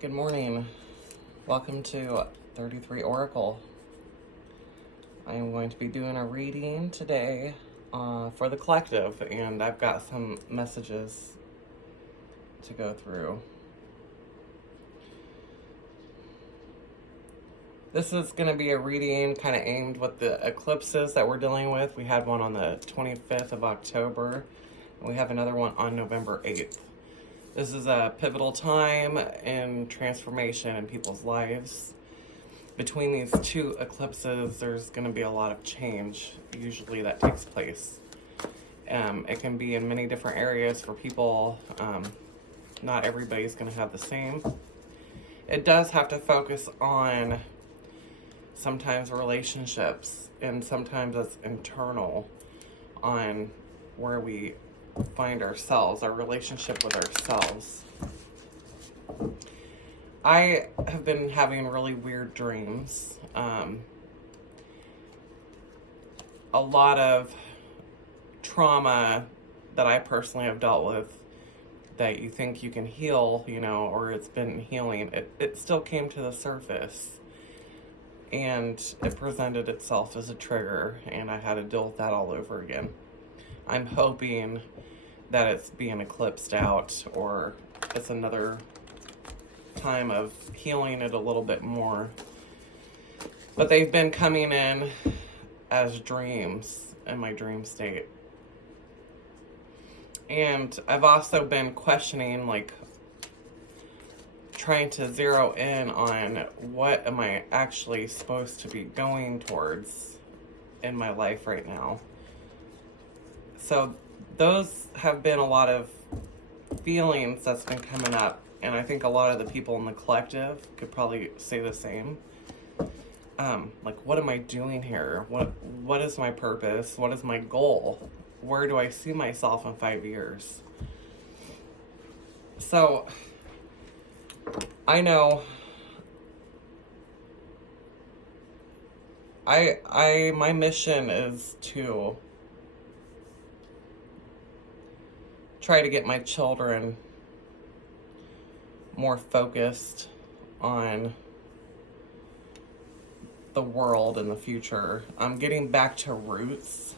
Good morning. Welcome to 33 Oracle. I am going to be doing a reading today for the collective, and I've got some messages to go through. This is going to be a reading kind of aimed with the eclipses that we're dealing with. We had one on the 25th of October, and we have another one on November 8th. This is a pivotal time in transformation in people's lives. Between these two eclipses, there's going to be a lot of change, usually, that takes place. It can be in many different areas for people. Not everybody's going to have the same. It does have to focus on sometimes relationships, and sometimes it's internal on where we find ourselves, our relationship with ourselves. I have been having really weird dreams. A lot of trauma that I personally have dealt with that you think you can heal, or it's been healing, it still came to the surface. And it presented itself as a trigger, and I had to deal with that all over again. I'm hoping that it's being eclipsed out, or it's another time of healing it a little bit more. But they've been coming in as dreams in my dream state. And I've also been questioning, trying to zero in on what am I actually supposed to be going towards in my life right now. So those have been a lot of feelings that's been coming up, and I think a lot of the people in the collective could probably say the same. What am I doing here? What is my purpose? What is my goal? Where do I see myself in 5 years? So I know my mission is to try to get my children more focused on the world and the future. I'm getting back to roots,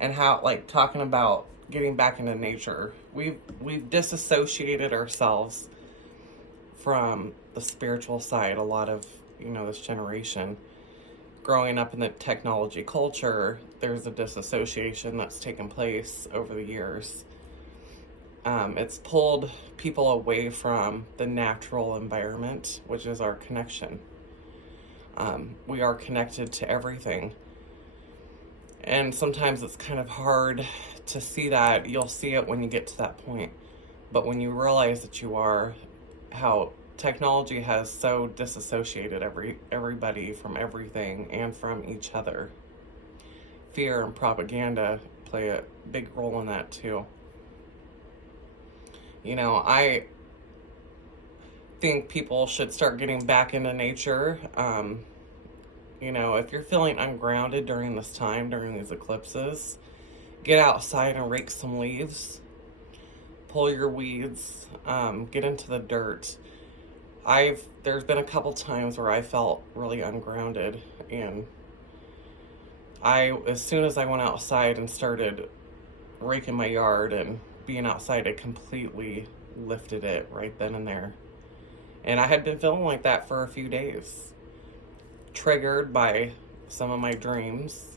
and how, talking about getting back into nature. We've disassociated ourselves from the spiritual side, a lot of, this generation. Growing up in the technology culture, there's a disassociation that's taken place over the years. It's pulled people away from the natural environment, which is our connection. We are connected to everything. And sometimes it's kind of hard to see that. You'll see it when you get to that point. But when you realize that you are, how technology has so disassociated everybody from everything and from each other. Fear and propaganda play a big role in that too. I think people should start getting back into nature. If you're feeling ungrounded during this time, during these eclipses, get outside and rake some leaves, pull your weeds, get into the dirt. There's been a couple times where I felt really ungrounded, and as soon as I went outside and started raking my yard and being outside, it completely lifted it right then and there. And I had been feeling like that for a few days, triggered by some of my dreams.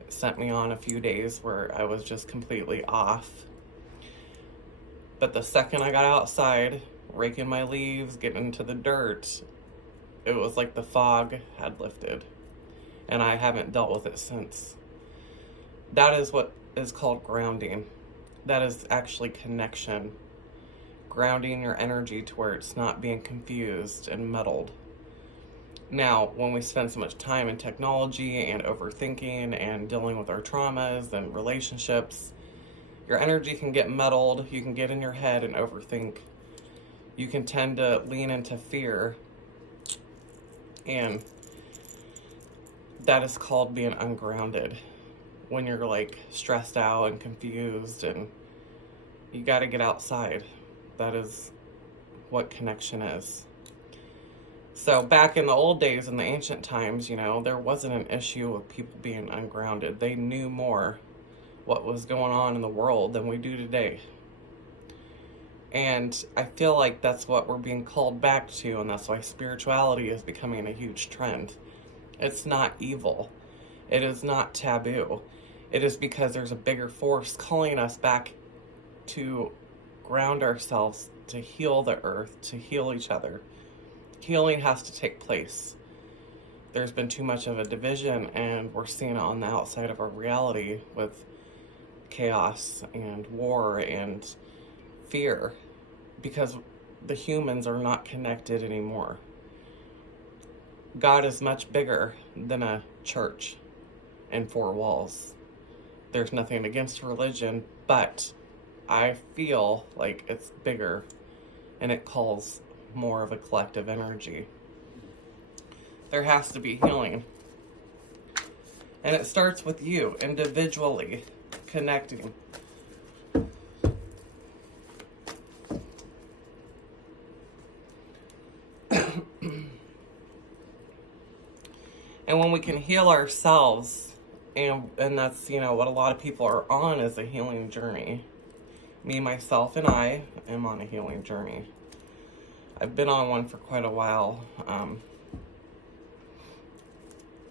It sent me on a few days where I was just completely off. But the second I got outside, raking my leaves, getting into the dirt, it was like the fog had lifted. And I haven't dealt with it since. That is what is called grounding. That is actually connection. Grounding your energy to where it's not being confused and muddled. Now, when we spend so much time in technology and overthinking and dealing with our traumas and relationships, your energy can get muddled. You can get in your head and overthink. You can tend to lean into fear. And that is called being ungrounded. When you're stressed out and confused, and you got to get outside. That is what connection is. So back in the old days, in the ancient times, there wasn't an issue of people being ungrounded. They knew more what was going on in the world than we do today. And I feel like that's what we're being called back to, and that's why spirituality is becoming a huge trend. It's not evil. It is not taboo. It is because there's a bigger force calling us back to ground ourselves, to heal the earth, to heal each other. Healing has to take place. There's been too much of a division, and we're seeing it on the outside of our reality with chaos and war and fear, because the humans are not connected anymore. God is much bigger than a church and four walls. There's nothing against religion, but I feel like it's bigger and it calls more of a collective energy. There has to be healing. And it starts with you individually connecting. And when we can heal ourselves, and that's, what a lot of people are on, is a healing journey. Me, myself, and I am on a healing journey. I've been on one for quite a while,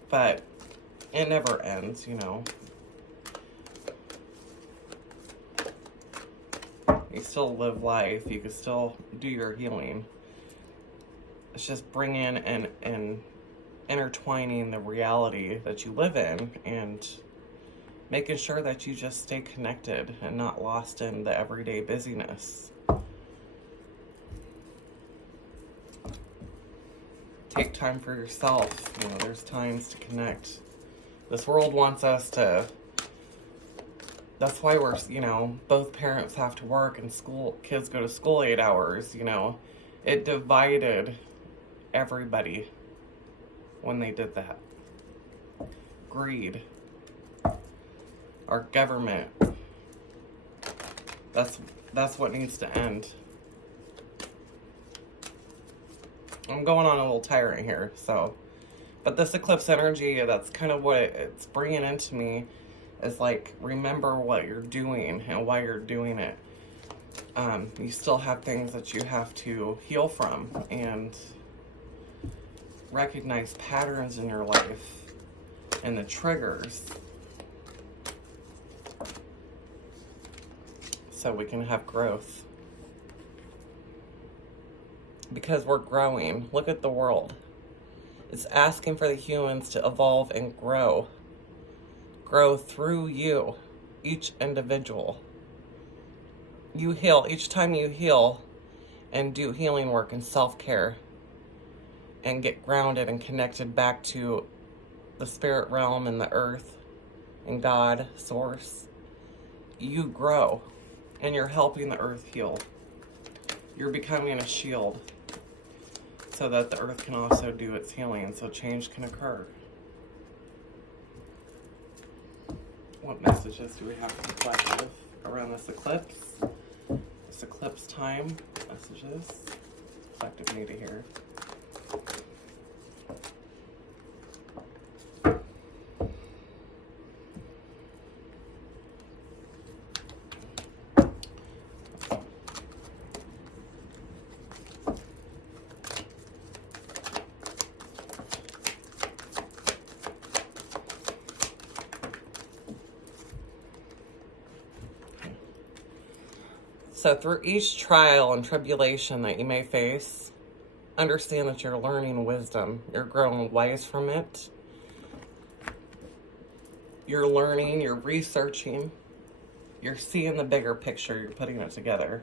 but it never ends, You still live life. You can still do your healing. It's just bringing and intertwining the reality that you live in and making sure that you just stay connected and not lost in the everyday busyness. Take time for yourself. There's times to connect. This world wants us to... That's why we're, both parents have to work and kids go to school 8 hours, It divided everybody when they did that. Greed. Our government. That's what needs to end. I'm going on a little tyrant here, but this eclipse energy, that's kind of what it's bringing into me, is like, remember what you're doing and why you're doing it. You still have things that you have to heal from and recognize patterns in your life and the triggers, so we can have growth. Because we're growing. Look at the world. It's asking for the humans to evolve and grow. Grow through you, each individual. You heal. Each time you heal and do healing work and self-care and get grounded and connected back to the spirit realm and the earth and God, source, you grow and you're helping the earth heal. You're becoming a shield so that the earth can also do its healing, so change can occur. What messages do we have to reflect with around this eclipse? This eclipse time messages. Collective need to hear. So through each trial and tribulation that you may face, understand that you're learning wisdom. You're growing wise from it. You're learning, you're researching, you're seeing the bigger picture, you're putting it together.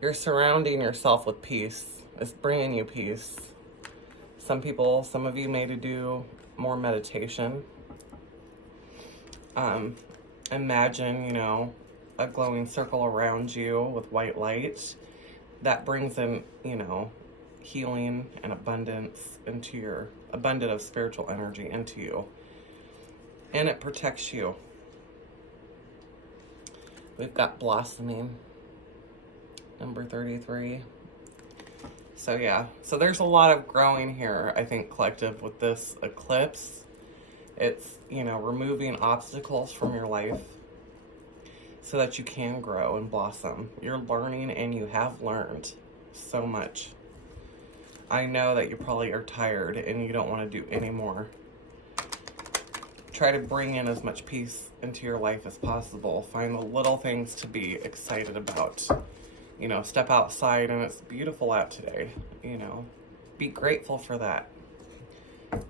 You're surrounding yourself with peace. It's bringing you peace. Some of you may do more meditation. Imagine, a glowing circle around you with white light. That brings in, healing and abundance of spiritual energy into you. And it protects you. We've got blossoming, number 33. So yeah, so there's a lot of growing here, I think, collective, with this eclipse. It's, you know, removing obstacles from your life so that you can grow and blossom. You're learning, and you have learned so much. I know that you probably are tired and you don't want to do any more. Try to bring in as much peace into your life as possible. Find the little things to be excited about. You know, step outside and it's beautiful out today. You know, be grateful for that.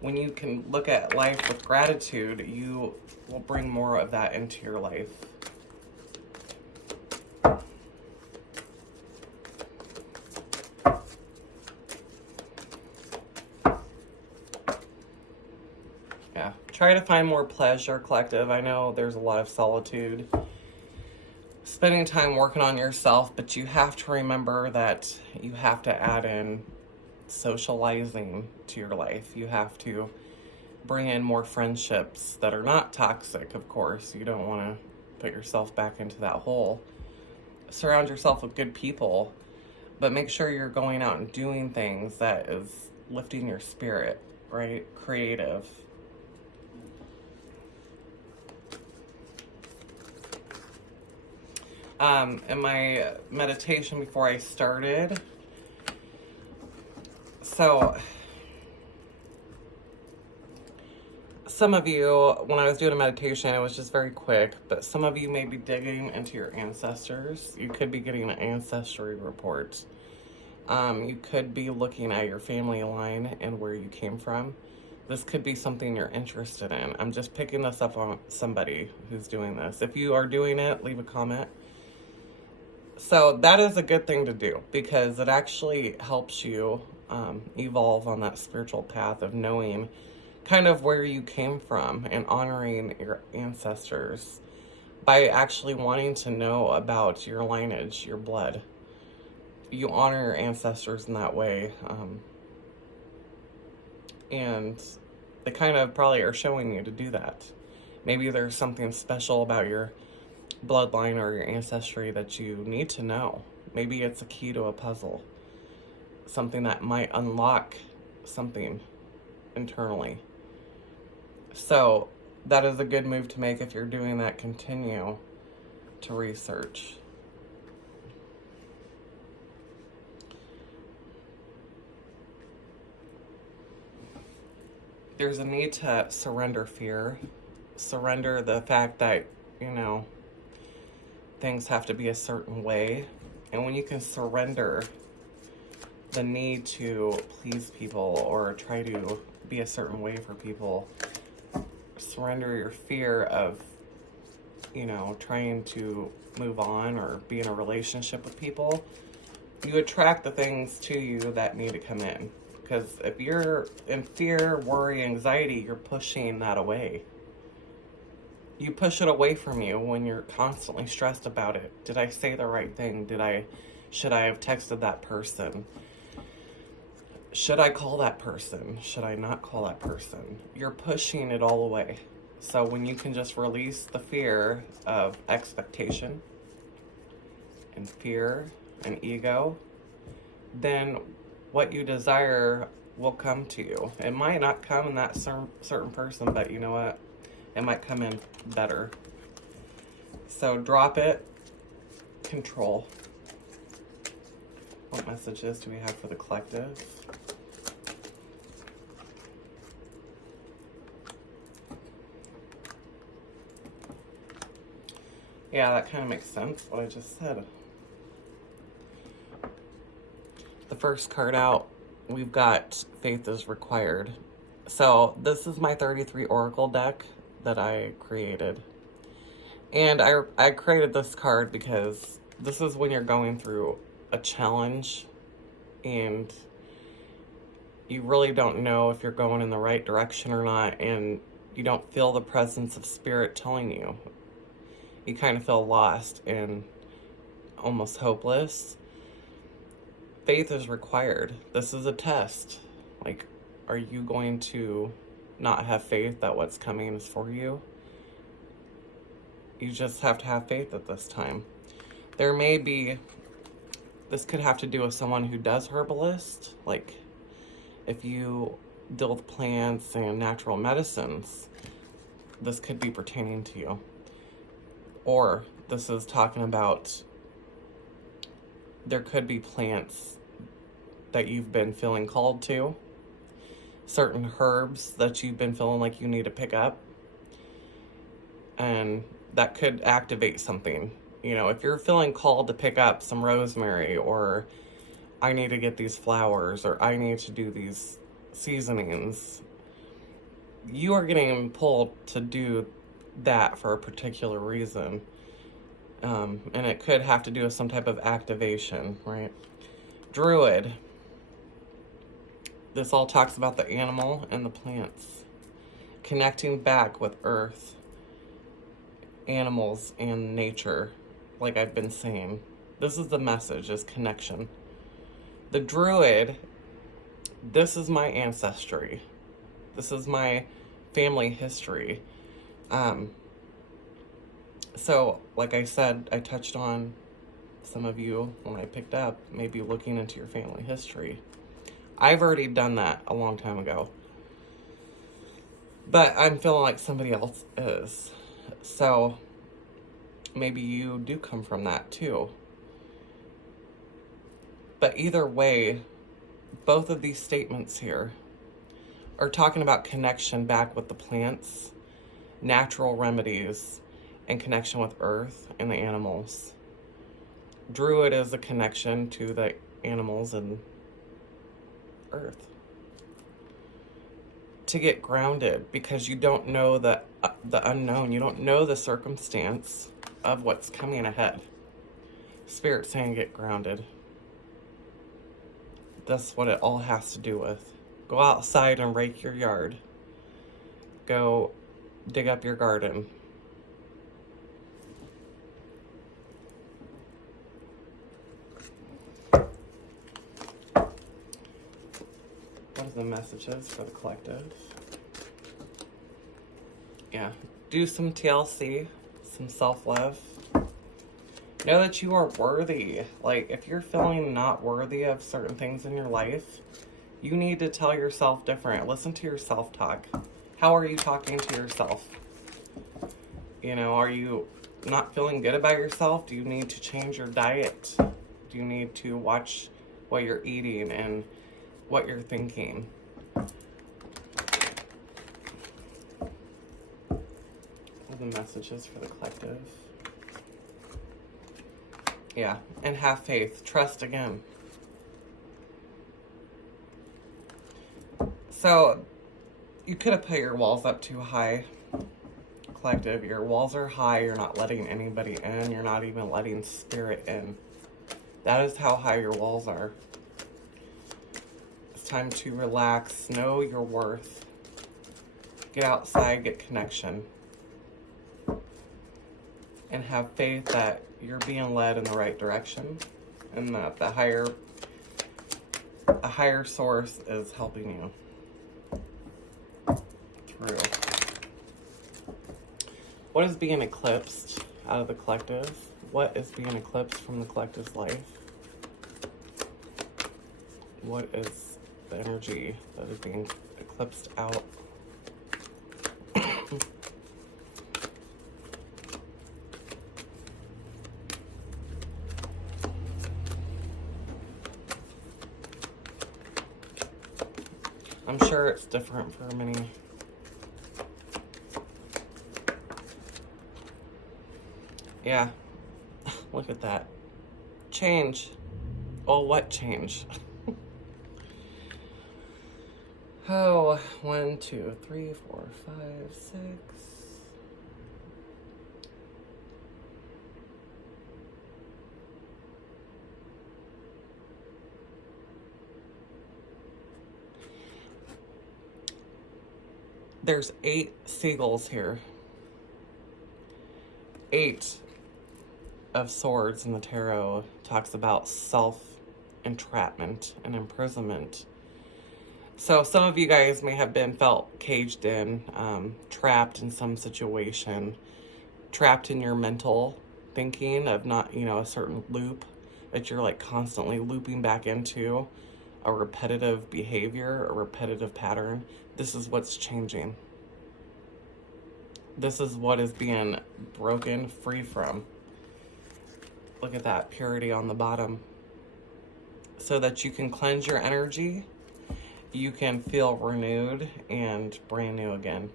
When you can look at life with gratitude, you will bring more of that into your life. Yeah, try to find more pleasure, collective. I know there's a lot of solitude. Spending time working on yourself, but you have to remember that you have to add in socializing to your life. You have to bring in more friendships that are not toxic, of course. You don't want to put yourself back into that hole. Surround yourself with good people, but make sure you're going out and doing things that is lifting your spirit, right? Creative. In my meditation before I started, so some of you, when I was doing a meditation, it was just very quick, but some of you may be digging into your ancestors. You could be getting an ancestry report. You could be looking at your family line and where you came from. This could be something you're interested in. I'm just picking this up on somebody who's doing this. If you are doing it, leave a comment. So that is a good thing to do, because it actually helps you evolve on that spiritual path of knowing kind of where you came from and honoring your ancestors by actually wanting to know about your lineage, your blood. You honor your ancestors in that way. And they kind of probably are showing you to do that. Maybe there's something special about your bloodline or your ancestry that you need to know. Maybe it's a key to a puzzle, something that might unlock something internally. So that is a good move to make. If you're doing that, continue to research. There's a need to surrender fear, surrender the fact that, you know, things have to be a certain way. And when you can surrender the need to please people or try to be a certain way for people, surrender your fear of, you know, trying to move on or be in a relationship with people, you attract the things to you that need to come in. Because if you're in fear, worry, anxiety, you're pushing that away. You push it away from you when you're constantly stressed about it. Did I say the right thing? Should I have texted that person? Should I call that person? Should I not call that person? You're pushing it all away. So when you can just release the fear of expectation and fear and ego, then what you desire will come to you. It might not come in that certain person, but you know what? It might come in better. So drop it. Control. What messages do we have for the collective? Yeah, that kind of makes sense, what I just said. The first card out, we've got Faith is Required. So this is my 33 Oracle deck that I created. And I created this card because this is when you're going through a challenge and you really don't know if you're going in the right direction or not, and you don't feel the presence of spirit telling you. You kind of feel lost and almost hopeless. Faith is required. This is a test. Like, are you going to not have faith that what's coming is for you? You just have to have faith at this time. There may be This could have to do with someone who does herbalist. Like, if you deal with plants and natural medicines, this could be pertaining to you. Or this is talking about, there could be plants that you've been feeling called to, certain herbs that you've been feeling like you need to pick up, and that could activate something. You know, if you're feeling called to pick up some rosemary, or I need to get these flowers, or I need to do these seasonings, you are getting pulled to do that for a particular reason. And it could have to do with some type of activation, right? Druid. This all talks about the animal and the plants. Connecting back with earth, animals, and nature, like I've been saying. This is the message, is connection. The druid, this is my ancestry. This is my family history. So, like I said, I touched on some of you when I picked up, maybe looking into your family history. I've already done that a long time ago. But I'm feeling like somebody else is. So, maybe you do come from that too. But either way, both of these statements here are talking about connection back with the plants, natural remedies, and connection with earth and the animals. Druid is a connection to the animals and earth. To get grounded, because you don't know the unknown. You don't know the circumstance of what's coming ahead. Spirit saying get grounded. That's what it all has to do with. Go outside and rake your yard. Go dig up your garden. What are the messages for the collective? Yeah. Do some TLC, some self-love. Know that you are worthy. Like, if you're feeling not worthy of certain things in your life, you need to tell yourself different. Listen to your self-talk. How are you talking to yourself? You know, are you not feeling good about yourself? Do you need to change your diet? Do you need to watch what you're eating and what you're thinking? What are the messages for the collective? Yeah, and have faith. Trust again. So, you could have put your walls up too high, collective. Your walls are high. You're not letting anybody in. You're not even letting spirit in. That is how high your walls are. It's time to relax. Know your worth. Get outside. Get connection. And have faith that you're being led in the right direction, and that a higher source is helping you through. What is being eclipsed out of the collective? What is being eclipsed from the collective's life? What is the energy that is being eclipsed out? I'm sure it's different for many. Yeah, look at that. Change. Oh, what change? Oh, 1, 2, 3, 4, 5, 6. There's 8 seagulls here. 8 of swords in the tarot talks about self-entrapment and imprisonment. So some of you guys may have been felt caged in, trapped in some situation, trapped in your mental thinking of not, a certain loop, that you're like constantly looping back into a repetitive behavior, a repetitive pattern. This is what's changing. This is what is being broken free from. Look at that purity on the bottom. So that you can cleanse your energy, you can feel renewed and brand new again.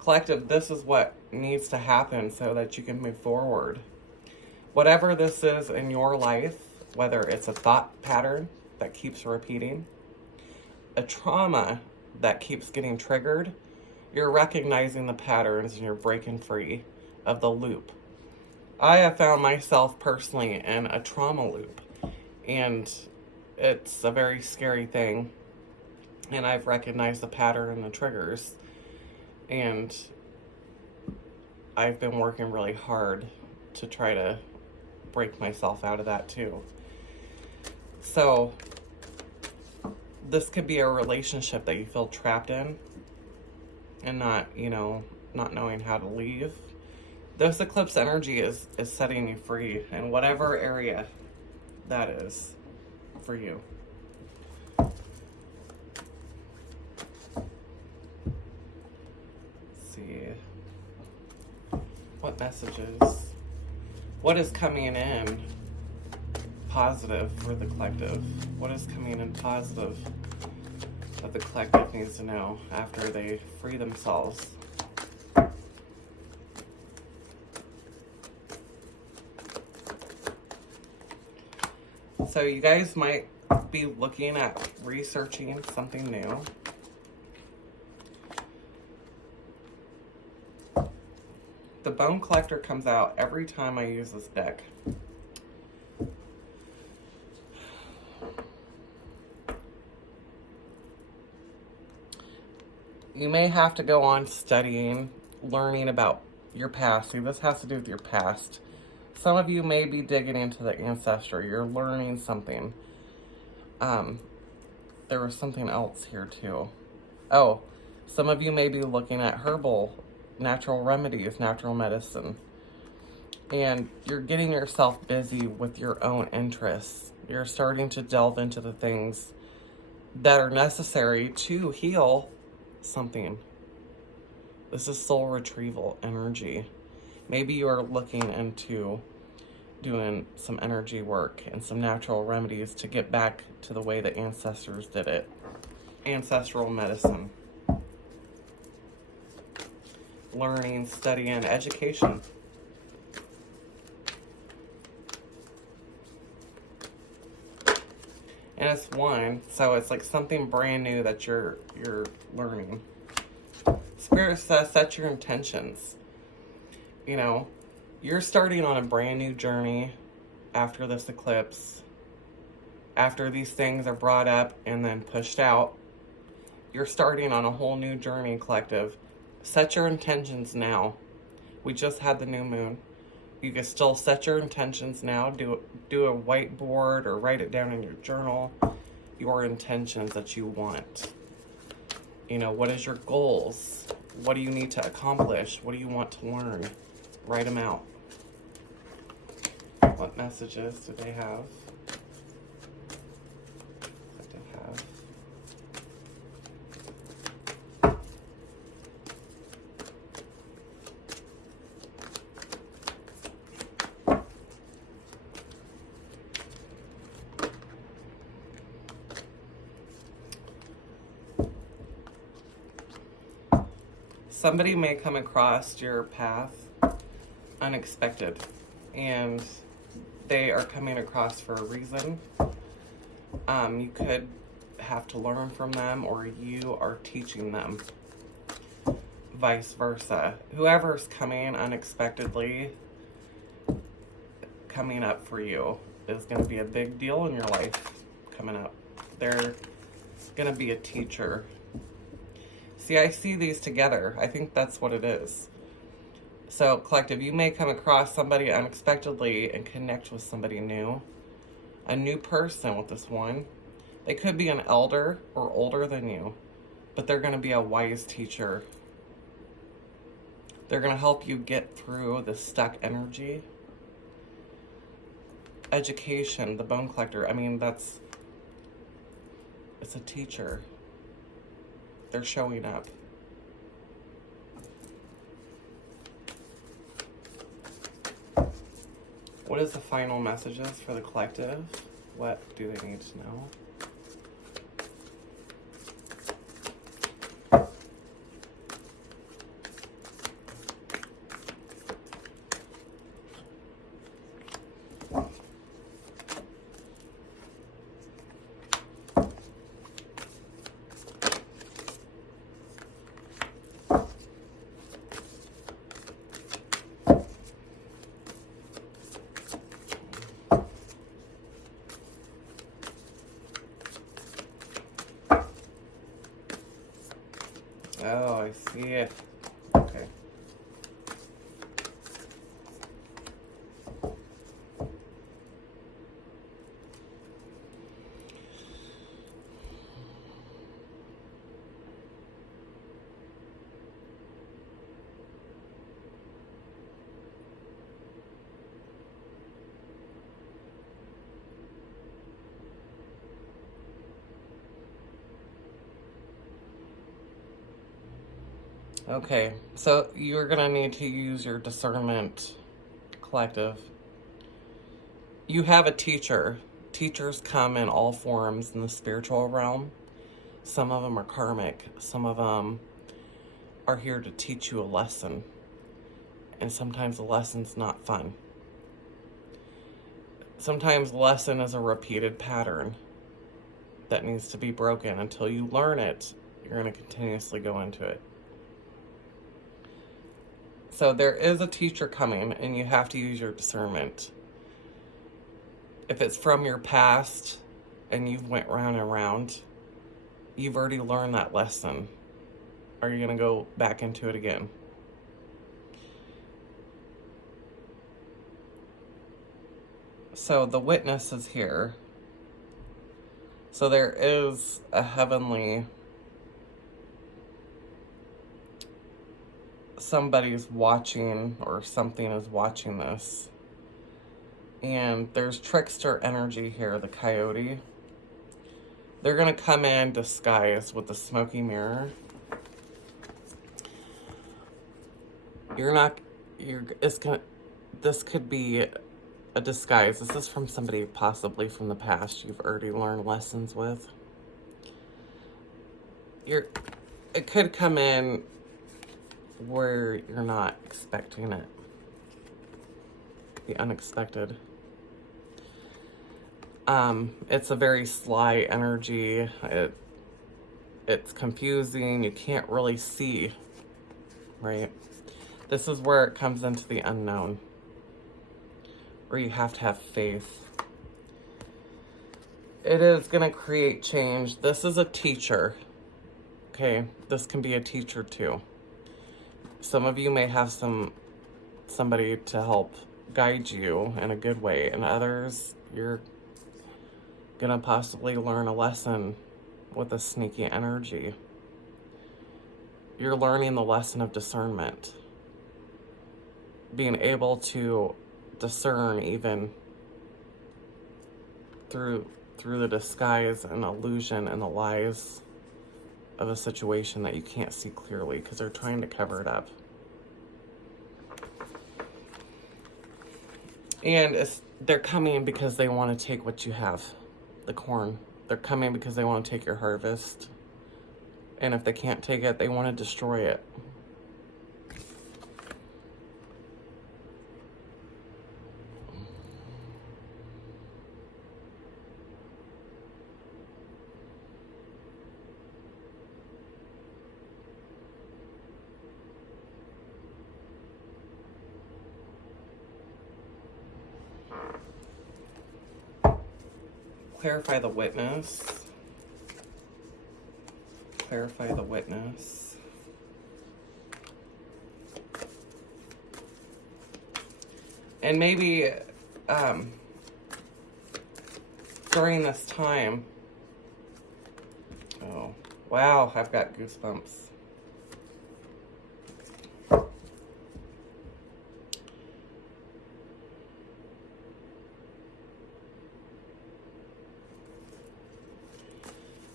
Collective, this is what needs to happen so that you can move forward. Whatever this is in your life, whether it's a thought pattern that keeps repeating, a trauma that keeps getting triggered, you're recognizing the patterns and you're breaking free of the loop. I have found myself personally in a trauma loop, and it's a very scary thing. And I've recognized the pattern and the triggers, and I've been working really hard to try to break myself out of that too. So this could be a relationship that you feel trapped in and not knowing how to leave. This eclipse energy is setting you free in whatever area that is for you. Let's see. What messages? What is coming in positive for the collective? What is coming in positive that the collective needs to know after they free themselves? So you guys might be looking at researching something new. The Bone Collector comes out every time I use this deck. You may have to go on studying, learning about your past. See, this has to do with your past. Some of you may be digging into the ancestry. You're learning something. There was something else here too. Oh, some of you may be looking at herbal, natural remedies, natural medicine. And you're getting yourself busy with your own interests. You're starting to delve into the things that are necessary to heal something. This is soul retrieval energy. Maybe you're looking into doing some energy work and some natural remedies to get back to the way the ancestors did it. Ancestral medicine. Learning, studying, education. And it's one, so it's like something brand new that you're learning. Spirit says set your intentions. You know, you're starting on a brand new journey after this eclipse. After these things are brought up and then pushed out, you're starting on a whole new journey, collective. Set your intentions now. We just had the new moon. You can still set your intentions now. Do a whiteboard or write it down in your journal. Your intentions that you want. You know, what is your goals? What do you need to accomplish? What do you want to learn? Write them out. What messages do they have? What do they have? Somebody may come across your path unexpected, and they are coming across for a reason. You could have to learn from them, or you are teaching them. Vice versa. Whoever's coming unexpectedly, coming up for you, is going to be a big deal in your life coming up. They're going to be a teacher. See, I see these together. I think that's what it is. So, collective, you may come across somebody unexpectedly and connect with somebody new. A new person with this one. They could be an elder or older than you, but they're going to be a wise teacher. They're going to help you get through the stuck energy. education, the bone collector. I mean, it's a teacher. They're showing up. What is the final messages for the collective? What do they need to know? Oh, I see it. Okay. Okay, so you're gonna need to use your discernment, collective. You have a teacher. Teachers come in all forms in the spiritual realm. Some of them are karmic. Some of them are here to teach you a lesson. And sometimes the lesson's not fun. Sometimes the lesson is a repeated pattern that needs to be broken. Until you learn it, you're going to continuously go into it. So there is a teacher coming, and you have to use your discernment. If it's from your past and you've went round and round, you've already learned that lesson. Are you going to go back into it again? So the witness is here. So there is a heavenly... somebody's watching, or something is watching this. And there's trickster energy here, the coyote. They're going to come in disguised with the smoky mirror. This could be a disguise. This is from somebody possibly from the past you've already learned lessons with. It could come in where you're not expecting it. The unexpected. It's a very sly energy. It's confusing. You can't really see, right? This is where it comes into the unknown, where you have to have faith. It is going to create change. This is a teacher. Okay, this can be a teacher too. Some of you may have somebody to help guide you in a good way, and others, you're gonna possibly learn a lesson with a sneaky energy. You're learning the lesson of discernment. Being able to discern even through the disguise and illusion and the lies of a situation that you can't see clearly because they're trying to cover it up. And they're coming because they want to take what you have, the corn. They're coming because they want to take your harvest. And if they can't take it, they want to destroy it. Clarify the witness. Clarify the witness. And maybe during this time, oh, wow, I've got goosebumps.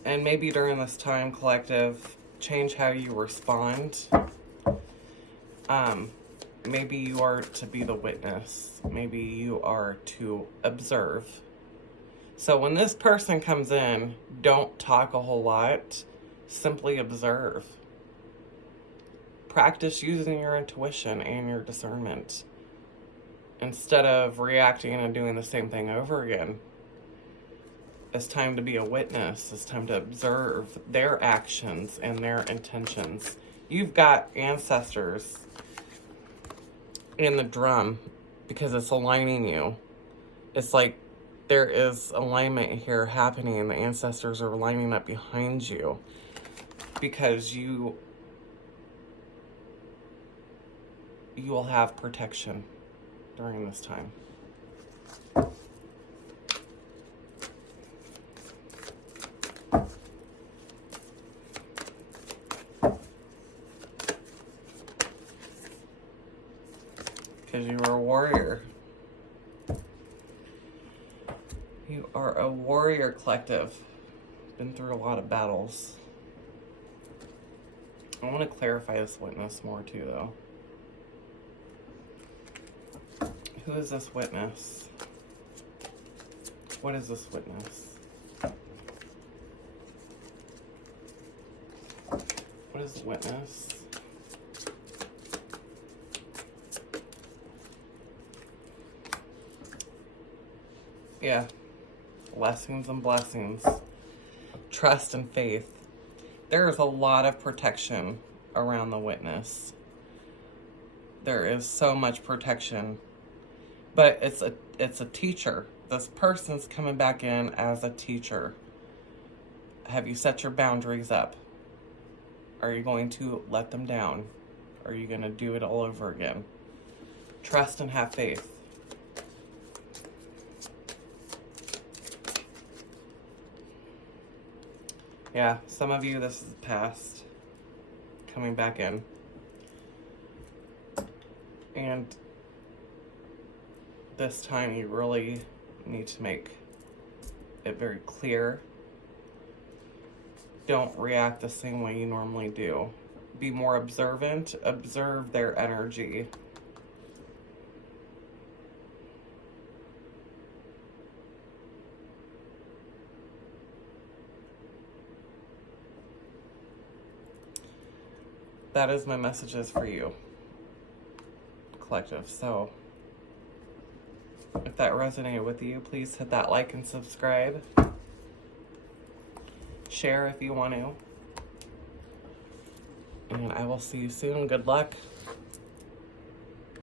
And maybe during this time, collective, change how you respond. Maybe you are to be the witness. Maybe you are to observe. So when this person comes in, don't talk a whole lot. Simply observe. Practice using your intuition and your discernment instead of reacting and doing the same thing over again. It's time to be a witness. It's time to observe their actions and their intentions. You've got ancestors in the drum because it's aligning you. It's like there is alignment here happening, and the ancestors are lining up behind you because you will have protection during this time. Because you are a warrior. You are a warrior, collective. Been through a lot of battles. I want to clarify this witness more too, though. Who is this witness? What is this witness? What is the witness? Yeah. Lessons and blessings. Trust and faith. There is a lot of protection around the witness. There is so much protection. But it's a teacher. This person's coming back in as a teacher. Have you set your boundaries up? Are you going to let them down? Are you going to do it all over again? Trust and have faith. Yeah, some of you, this is the past coming back in. And this time you really need to make it very clear. Don't react the same way you normally do. Be more observant. Observe their energy. That is my messages for you, collective. So if that resonated with you, please hit that like and subscribe. Share if you want to. And I will see you soon. Good luck.